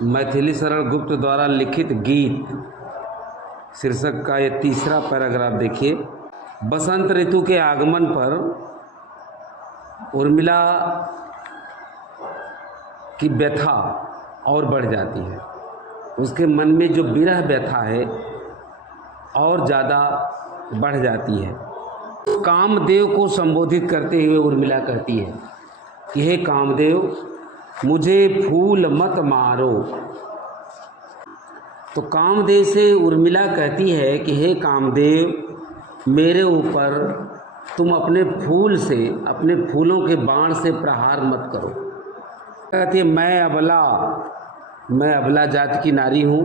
मैथिली शरण गुप्त द्वारा लिखित गीत शीर्षक का ये तीसरा पैराग्राफ देखिए। बसंत ऋतु के आगमन पर उर्मिला की व्यथा और बढ़ जाती है। उसके मन में जो विरह व्यथा है और ज़्यादा बढ़ जाती है। कामदेव को संबोधित करते हुए उर्मिला कहती है कि हे कामदेव, मुझे फूल मत मारो। तो कामदेव से उर्मिला कहती है कि हे कामदेव, मेरे ऊपर तुम अपने फूल से, अपने फूलों के बाण से प्रहार मत करो। कहती है मैं अबला जाति की नारी हूँ,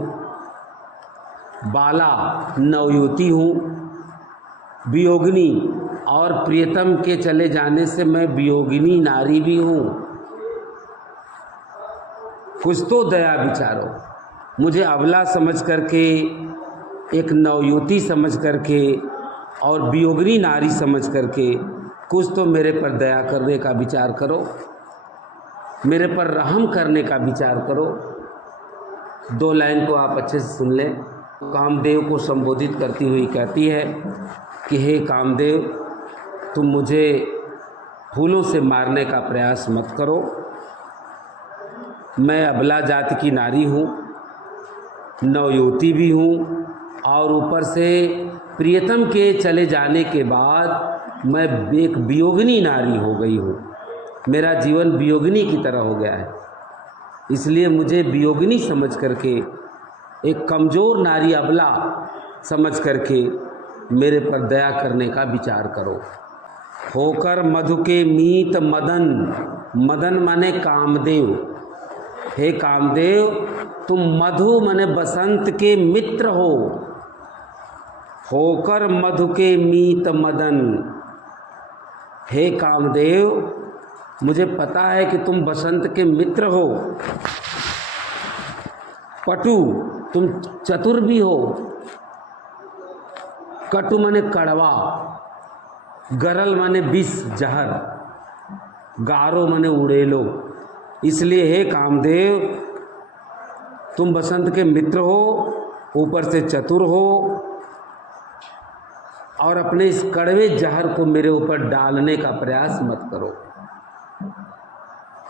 बाला नवयुवती हूँ, वियोगिनी, और प्रियतम के चले जाने से मैं वियोगिनी नारी भी हूँ। कुछ तो दया विचारो। मुझे अबला समझ करके, एक नवयुवती समझ करके और वियोगिनी नारी समझ करके कुछ तो मेरे पर दया करने का विचार करो, मेरे पर रहम करने का विचार करो। दो लाइन को आप अच्छे से सुन लें। कामदेव को संबोधित करती हुई कहती है कि हे कामदेव, तुम मुझे फूलों से मारने का प्रयास मत करो। मैं अबला जाति की नारी हूँ, नवयुवती भी हूँ, और ऊपर से प्रियतम के चले जाने के बाद मैं एक वियोगिनी नारी हो गई हूँ। मेरा जीवन वियोगिनी की तरह हो गया है। इसलिए मुझे वियोगिनी समझ करके, एक कमज़ोर नारी अबला समझ करके मेरे पर दया करने का विचार करो। होकर मधु के मीत मदन, मदन माने कामदेव। हे कामदेव, तुम मधु माने बसंत के मित्र हो। होकर मधु के मीत मदन। हे कामदेव, मुझे पता है कि तुम बसंत के मित्र हो। पटु, तुम चतुर भी हो। कटु माने कड़वा, गरल माने विष जहर, गारो माने उड़ेलो। इसलिए हे कामदेव, तुम बसंत के मित्र हो, ऊपर से चतुर हो, और अपने इस कड़वे जहर को मेरे ऊपर डालने का प्रयास मत करो।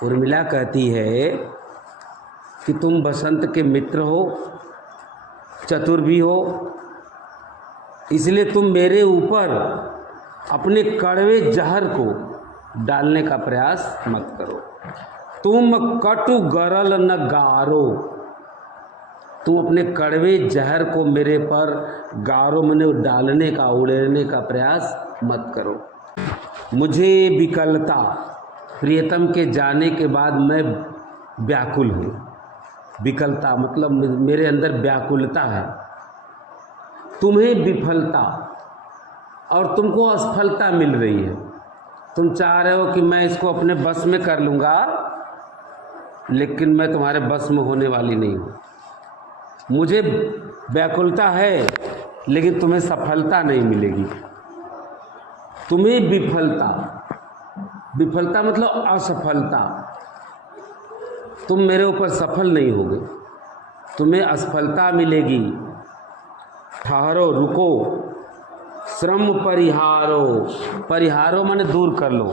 उर्मिला कहती है कि तुम बसंत के मित्र हो, चतुर भी हो, इसलिए तुम मेरे ऊपर अपने कड़वे जहर को डालने का प्रयास मत करो। तुम कटु गरल न गारो। तुम अपने कड़वे जहर को मेरे पर गारो मने डालने का, उड़ेलने का प्रयास मत करो। मुझे विकलता, प्रियतम के जाने के बाद मैं व्याकुल हूँ। विकलता मतलब मेरे अंदर व्याकुलता है। तुम्हें विफलता, और तुमको असफलता मिल रही है। तुम चाह रहे हो कि मैं इसको अपने बस में कर लूँगा, लेकिन मैं तुम्हारे बस में होने वाली नहीं हूँ। मुझे व्याकुलता है, लेकिन तुम्हें सफलता नहीं मिलेगी। तुम्हें विफलता, विफलता मतलब असफलता। तुम मेरे ऊपर सफल नहीं होगे, तुम्हें असफलता मिलेगी। ठहरो, रुको। श्रम परिहारो, परिहारो माने दूर कर लो।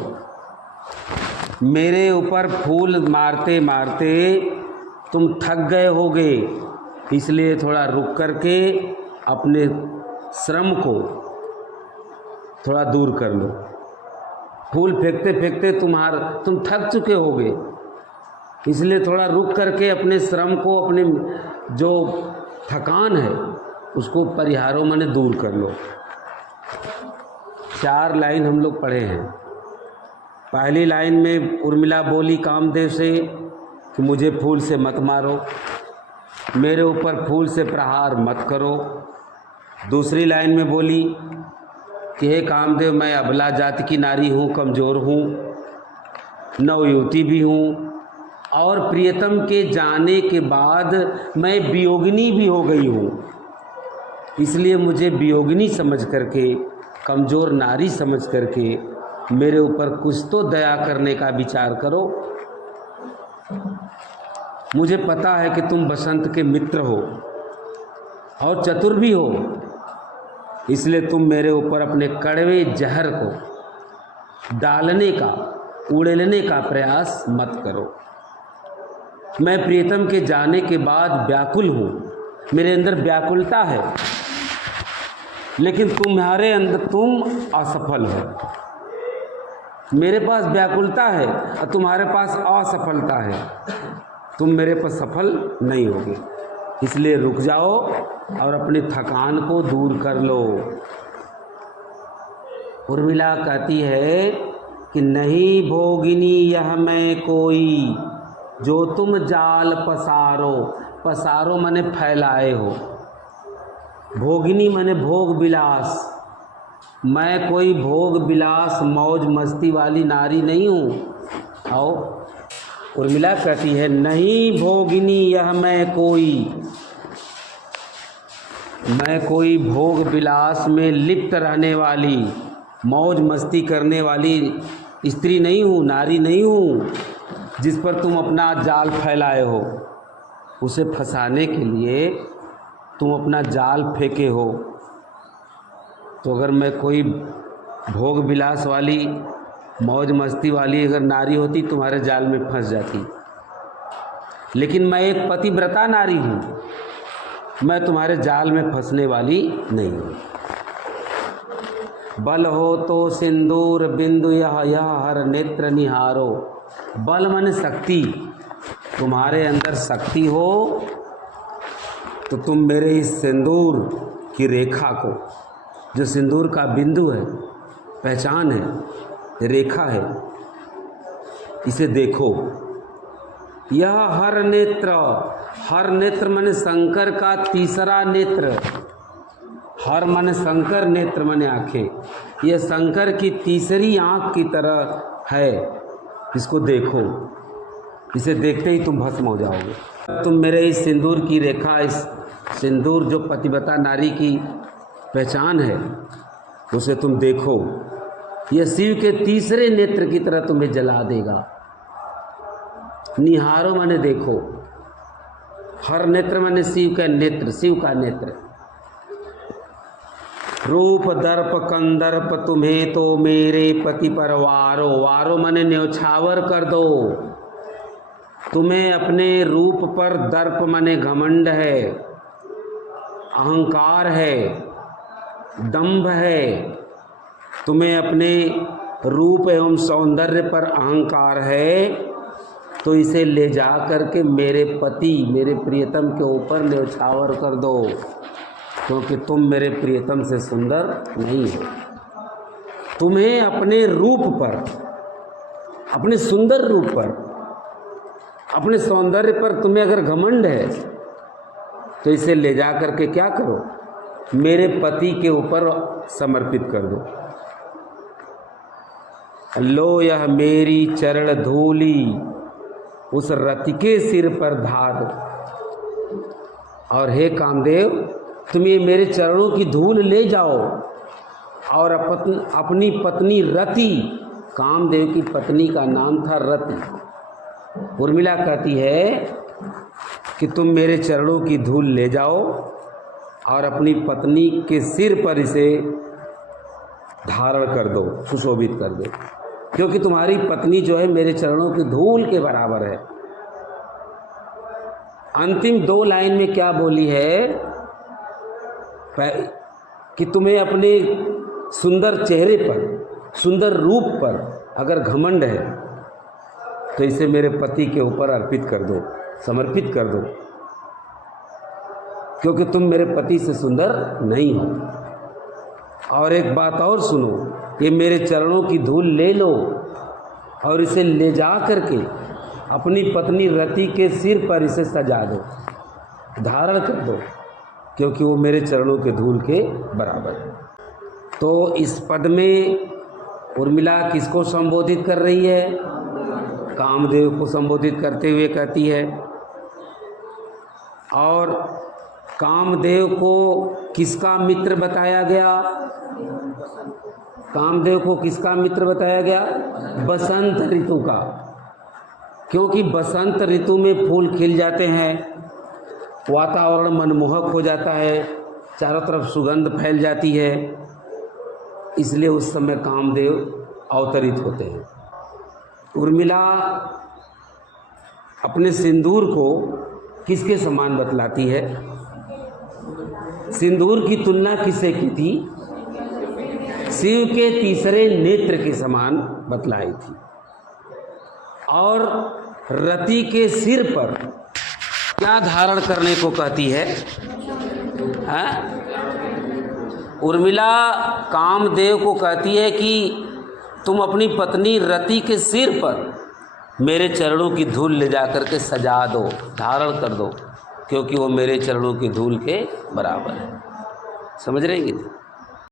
मेरे ऊपर फूल मारते मारते तुम थक गए होगे, इसलिए थोड़ा रुक करके अपने श्रम को थोड़ा दूर कर लो। फूल फेंकते फेंकते तुम थक चुके होगे, इसलिए थोड़ा रुक करके अपने श्रम को, अपने जो थकान है उसको परिहारों माने दूर कर लो। 4 लाइन हम लोग पढ़े हैं। पहली लाइन में उर्मिला बोली कामदेव से कि मुझे फूल से मत मारो, मेरे ऊपर फूल से प्रहार मत करो। दूसरी लाइन में बोली कि हे कामदेव, मैं अबला जाति की नारी हूँ, कमज़ोर हूँ, नवयुवती भी हूँ, और प्रियतम के जाने के बाद मैं वियोगिनी भी हो गई हूँ। इसलिए मुझे वियोगिनी समझ करके, कमज़ोर नारी समझ करके मेरे ऊपर कुछ तो दया करने का विचार करो। मुझे पता है कि तुम बसंत के मित्र हो और चतुर भी हो, इसलिए तुम मेरे ऊपर अपने कड़वे जहर को डालने का, उड़ेलने का प्रयास मत करो। मैं प्रियतम के जाने के बाद व्याकुल हूँ, मेरे अंदर व्याकुलता है, लेकिन तुम्हारे अंदर तुम असफल हो। मेरे पास व्याकुलता है और तुम्हारे पास असफलता है, तुम मेरे पर सफल नहीं होगे। इसलिए रुक जाओ और अपनी थकान को दूर कर लो। उर्मिला कहती है कि नहीं भोगिनी यह मैं कोई, जो तुम जाल पसारो, पसारो माने फैलाए हो, भोगिनी माने भोग विलास, मैं कोई भोग विलास मौज मस्ती वाली नारी नहीं हूँ। आओ, उर्मिला कहती है नहीं भोगिनी यह मैं कोई भोग विलास में लिप्त रहने वाली, मौज मस्ती करने वाली स्त्री नहीं हूँ, नारी नहीं हूँ, जिस पर तुम अपना जाल फैलाए हो। उसे फंसाने के लिए तुम अपना जाल फेंके हो। तो अगर मैं कोई भोग विलास वाली, मौज मस्ती वाली अगर नारी होती, तुम्हारे जाल में फंस जाती। लेकिन मैं एक पतिव्रता नारी हूँ, मैं तुम्हारे जाल में फंसने वाली नहीं हूँ। बल हो तो सिंदूर बिंदु यह हर नेत्र निहारो। बल माने शक्ति, तुम्हारे अंदर शक्ति हो तो तुम मेरे इस सिंदूर की रेखा को, जो सिंदूर का बिंदु है, पहचान है, रेखा है, इसे देखो। यह हर नेत्र माने शंकर का तीसरा नेत्र, हर माने शंकर, नेत्र माने आंखें, यह शंकर की तीसरी आंख की तरह है। इसको देखो, इसे देखते ही तुम भस्म हो जाओगे। तुम मेरे इस सिंदूर की रेखा, इस सिंदूर जो पतिव्रता नारी की पहचान है, उसे तुम देखो। यह शिव के तीसरे नेत्र की तरह तुम्हें जला देगा। निहारो माने देखो, हर नेत्र माने शिव का नेत्र, शिव का नेत्र। रूप दर्प कंदर्प तुम्हें तो मेरे पति पर वारो, वारो माने न्यौछावर कर दो। तुम्हें अपने रूप पर दर्प माने घमंड है, अहंकार है, दंभ है। तुम्हें अपने रूप एवं सौंदर्य पर अहंकार है, तो इसे ले जा करके मेरे पति, मेरे प्रियतम के ऊपर न्यौछावर कर दो, क्योंकि तुम मेरे प्रियतम से सुंदर नहीं हो। तुम्हें अपने रूप पर, अपने सुंदर रूप पर, अपने सौंदर्य पर तुम्हें अगर घमंड है, तो इसे ले जा करके क्या करो, मेरे पति के ऊपर समर्पित कर दो। लो यह मेरी चरण धूली उस रति के सिर पर धार। और हे कामदेव, तुम ये मेरे चरणों की धूल ले जाओ और अपनी पत्नी रति, कामदेव की पत्नी का नाम था रति। उर्मिला कहती है कि तुम मेरे चरणों की धूल ले जाओ और अपनी पत्नी के सिर पर इसे धारण कर दो, सुशोभित कर दो, क्योंकि तुम्हारी पत्नी जो है मेरे चरणों की धूल के बराबर है। अंतिम दो लाइन में क्या बोली है कि तुम्हें अपने सुंदर चेहरे पर, सुंदर रूप पर अगर घमंड है, तो इसे मेरे पति के ऊपर अर्पित कर दो, समर्पित कर दो, क्योंकि तुम मेरे पति से सुंदर नहीं हो। और एक बात और सुनो, ये मेरे चरणों की धूल ले लो और इसे ले जा करके अपनी पत्नी रति के सिर पर इसे सजा दो, धारण कर दो, क्योंकि वो मेरे चरणों के धूल के बराबर है। तो इस पद में उर्मिला किसको संबोधित कर रही है? कामदेव को संबोधित करते हुए कहती है। और कामदेव को किसका मित्र बताया गया? कामदेव को किसका मित्र बताया गया? बसंत ऋतु का। क्योंकि बसंत ऋतु में फूल खिल जाते हैं, वातावरण मनमोहक हो जाता है, चारों तरफ सुगंध फैल जाती है, इसलिए उस समय कामदेव अवतरित होते हैं। उर्मिला अपने सिंदूर को किसके समान बतलाती है? सिंदूर की तुलना किससे की थी? शिव के तीसरे नेत्र के समान बतलाई थी। और रति के सिर पर क्या धारण करने को कहती है? उर्मिला कामदेव को कहती है कि तुम अपनी पत्नी रति के सिर पर मेरे चरणों की धूल ले जाकर के सजा दो, धारण कर दो, क्योंकि वो मेरे चरणों की धूल के बराबर है। समझ रहे हैं?